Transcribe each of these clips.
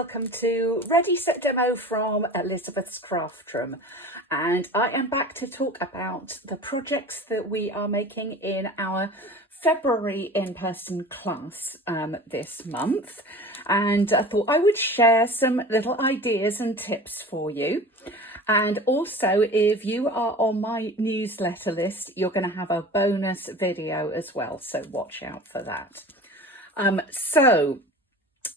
welcome to Ready Set Demo from Elizabeth's Craft Room, and I am back to talk about the projects that we are making in our February in-person class this month, and I thought I would share some little ideas and tips for you. And also, if you are on my newsletter list, you're going to have a bonus video as well, so watch out for that. So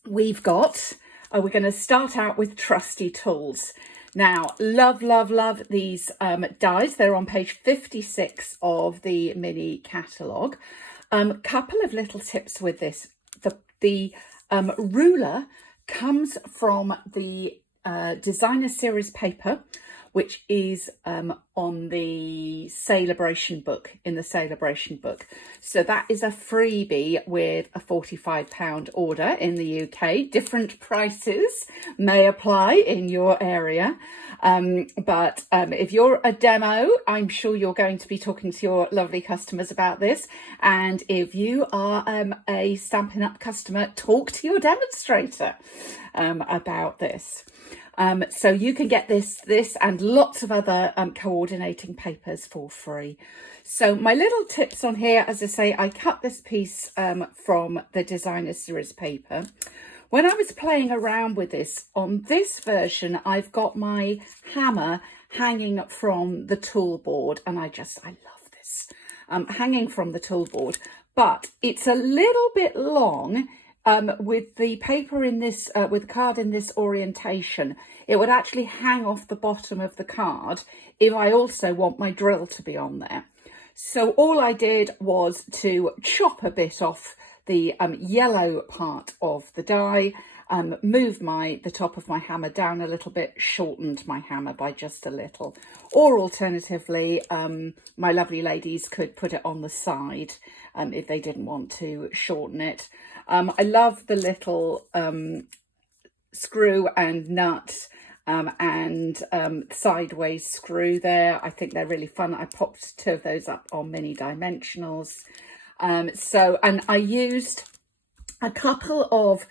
we've got, we're going to start out with Trusty tools. Now, love these dies. They're on page 56 of the mini catalogue. Couple of little tips with this. The ruler comes from the designer series paper, which is on the Sale-A-Bration book, in the Sale-A-Bration book. So that is a freebie with a £45 order in the UK. Different prices may apply in your area. But if you're a demo, I'm sure you're going to be talking to your lovely customers about this. And if you are a Stampin' Up customer, talk to your demonstrator about this. So you can get this and lots of other coordinating papers for free. So my little tips on here, as I say, I cut this piece from the designer series paper. When I was playing around with this, on this version, I've got my hammer hanging from the tool board, and I love this, hanging from the tool board, but it's a little bit long. With the paper in this, with the card in this orientation, it would actually hang off the bottom of the card if I also want my drill to be on there. So all I did was to chop a bit off the yellow part of the die, move the top of my hammer down a little bit, shortened my hammer by just a little. Or alternatively, my lovely ladies could put it on the side if they didn't want to shorten it. I love the little screw and nut and sideways screw there. I think they're really fun. I popped 2 of those up on mini dimensionals. And I used a couple of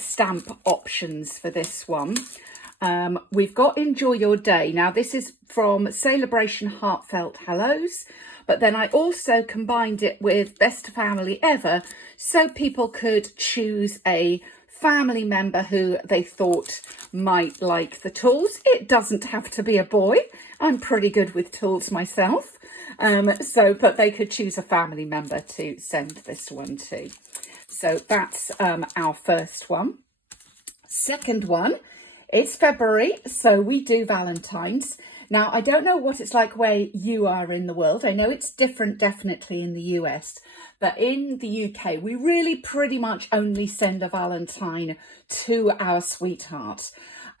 stamp options for this one. We've got Enjoy Your Day. Now, this is from Sale-A-Bration Heartfelt Hellos, but then I also combined it with Best Family Ever, so people could choose a family member who they thought might like the tools. It doesn't have to be a boy. I'm pretty good with tools myself. But they could choose a family member to send this one to. So that's our first one. Second one, it's February, so we do Valentine's. Now, I don't know what it's like where you are in the world. I know it's different definitely in the US, but in the UK, we really pretty much only send a Valentine to our sweetheart.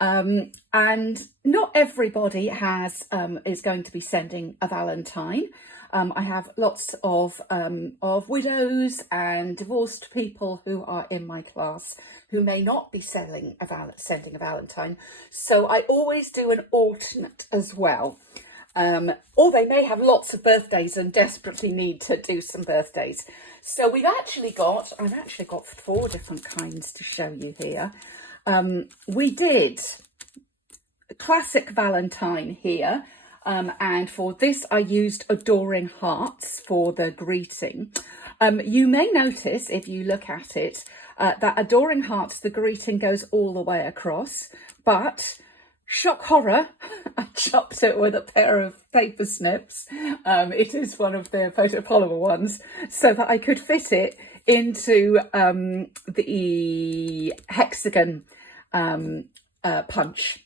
And not everybody is going to be sending a Valentine. I have lots of widows and divorced people who are in my class who may not be sending a Valentine. So I always do an alternate as well. Or they may have lots of birthdays and desperately need to do some birthdays. So I've actually got 4 different kinds to show you here. We did a classic Valentine here. And for this, I used Adoring Hearts for the greeting. You may notice, if you look at it, that Adoring Hearts, the greeting goes all the way across, but shock horror, I chopped it with a pair of paper snips. It is one of the photopolymer ones, so that I could fit it into the hexagon punch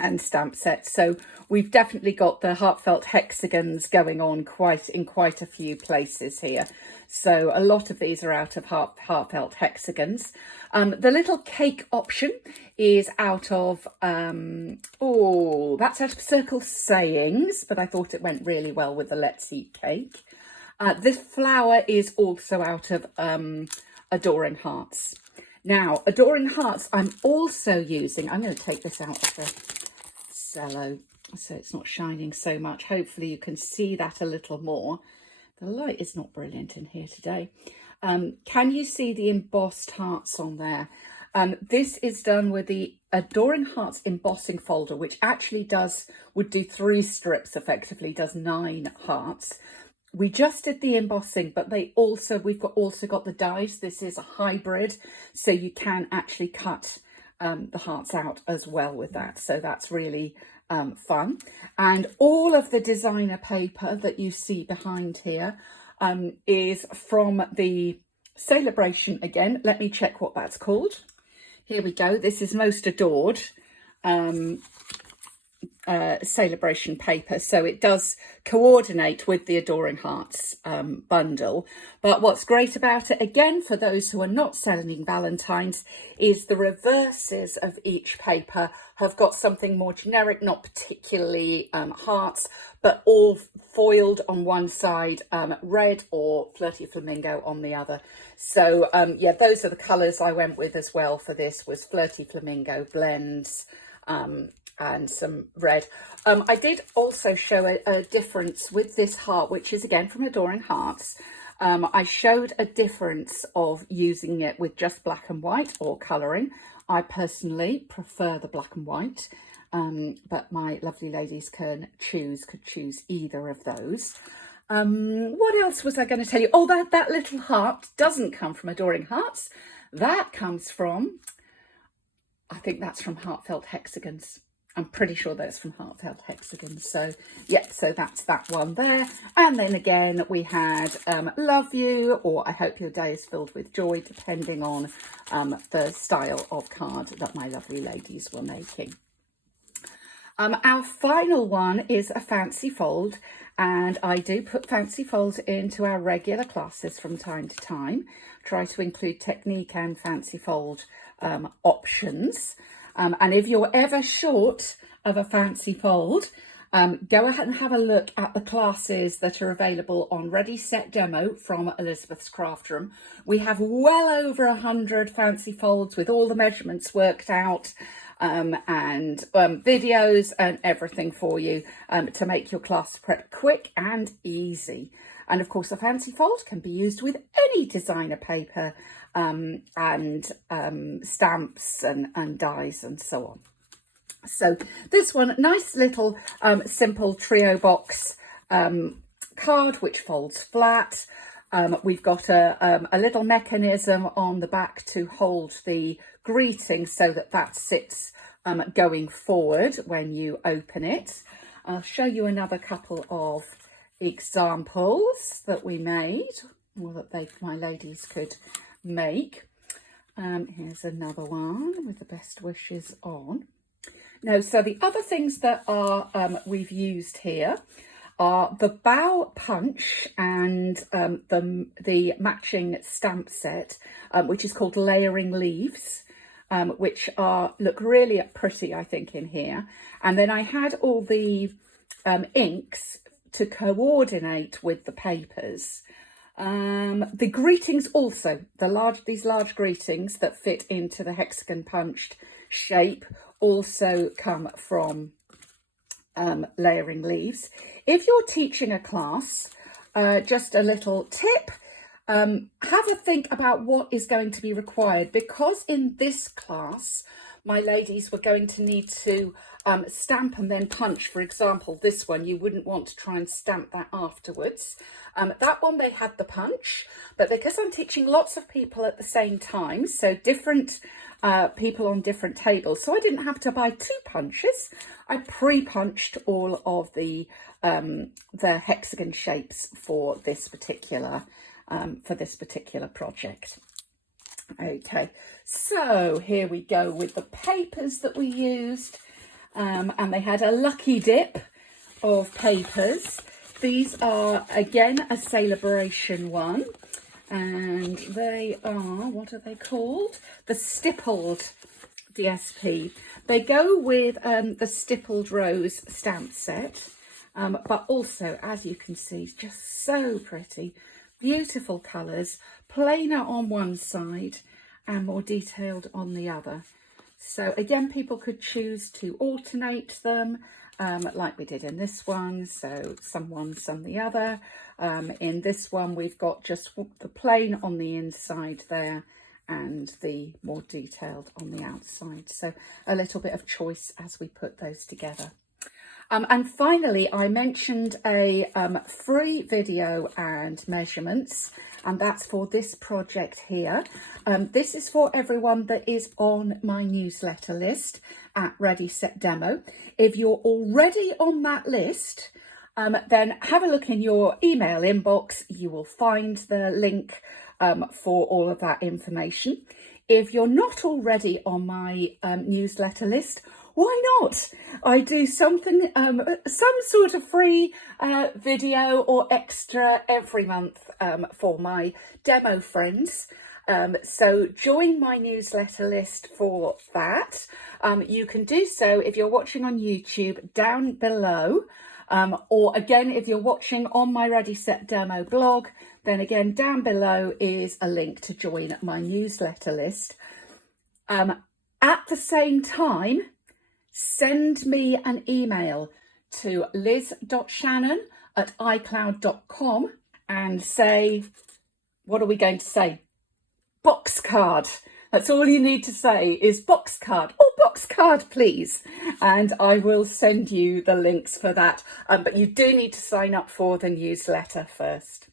and stamp set. So we've definitely got the heartfelt hexagons going on in quite a few places here. So a lot of these are out of heartfelt hexagons. The little cake option is out of, that's out of Circle Sayings, but I thought it went really well with the Let's Eat cake. This flower is also out of Adoring Hearts. Now, Adoring Hearts, I'm also using, I'm going to take this out of the cello so it's not shining so much. Hopefully you can see that a little more. The light is not brilliant in here today. Can you see the embossed hearts on there? This is done with the Adoring Hearts embossing folder, which actually would do 3 strips effectively, does 9 hearts. We just did the embossing, but we've also got the dies. This is a hybrid, so you can actually cut the hearts out as well with that. So that's really fun. And all of the designer paper that you see behind here is from the Sale-A-Bration again. Let me check what that's called. Here we go. This is Most Adored Sale-A-Bration paper, so it does coordinate with the Adoring Hearts bundle. But what's great about it, again, for those who are not selling Valentine's, is the reverses of each paper have got something more generic, not particularly hearts, but all foiled on one side, red or Flirty Flamingo on the other. So yeah, those are the colours I went with as well for this, was Flirty Flamingo blends, and some red. I did also show a difference with this heart, which is again from Adoring Hearts. I showed a difference of using it with just black and white or colouring. I personally prefer the black and white, but my lovely ladies could choose either of those. What else was I going to tell you? Oh, that little heart doesn't come from Adoring Hearts. That comes from, I think that's from Heartfelt Hexagons. I'm pretty sure that's from Heartfelt Hexagons. So yeah, so that's that one there. And then again, we had Love You, or I Hope Your Day is Filled with Joy, depending on the style of card that my lovely ladies were making. Our final one is a fancy fold, and I do put fancy folds into our regular classes from time to time. Try to include technique and fancy fold options. And if you're ever short of a fancy fold, go ahead and have a look at the classes that are available on Ready Set Demo from Elizabeth's Craft Room. We have well over 100 fancy folds with all the measurements worked out, and videos and everything for you to make your class prep quick and easy. And of course, a fancy fold can be used with any designer paper and stamps and dies and so on. So this one, nice little simple trio box card which folds flat. We've got a little mechanism on the back to hold the greeting so that sits going forward when you open it. I'll show you another couple of examples that we made, or that my ladies could make. Here's another one with the best wishes on. Now, so the other things that are we've used here are the bow punch and the matching stamp set, which is called Layering Leaves, which look really pretty, I think, in here. And then I had all the inks to coordinate with the papers. The greetings also, these large greetings that fit into the hexagon punched shape also come from Layering Leaves. If you're teaching a class, just a little tip, have a think about what is going to be required, because in this class my ladies were going to need to stamp and then punch. For example, this one, you wouldn't want to try and stamp that afterwards. That one, they had the punch, but because I'm teaching lots of people at the same time, so different people on different tables, so I didn't have to buy 2 punches. I pre-punched all of the hexagon shapes for this particular project. Okay, so here we go with the papers that we used, and they had a lucky dip of papers. These are again a Sale-A-Bration one, and they are, what are they called? The Stippled DSP. They go with the Stippled Rose stamp set, but also, as you can see, just so pretty. Beautiful colours, plainer on one side and more detailed on the other. So again, people could choose to alternate them, like we did in this one. So some one, some the other. In this one, we've got just the plain on the inside there and the more detailed on the outside. So a little bit of choice as we put those together. And finally, I mentioned a free video and measurements, and that's for this project here. This is for everyone that is on my newsletter list at Ready Set Demo. If you're already on that list, then have a look in your email inbox. You will find the link for all of that information. If you're not already on my newsletter list, why not? I do something, some sort of free video or extra every month for my demo friends. So join my newsletter list for that. You can do so if you're watching on YouTube down below, or again, if you're watching on my Ready Set Demo blog, then again, down below is a link to join my newsletter list. At the same time, send me an email to liz.shannon@icloud.com and say, what are we going to say? Box card. That's all you need to say is box card. Oh, box card, please. And I will send you the links for that. But you do need to sign up for the newsletter first.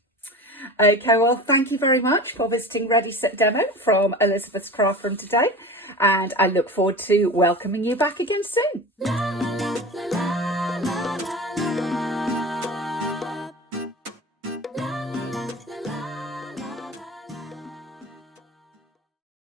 Okay, well, thank you very much for visiting Ready Set Demo from Elizabeth's Craft Room today. And I look forward to welcoming you back again soon.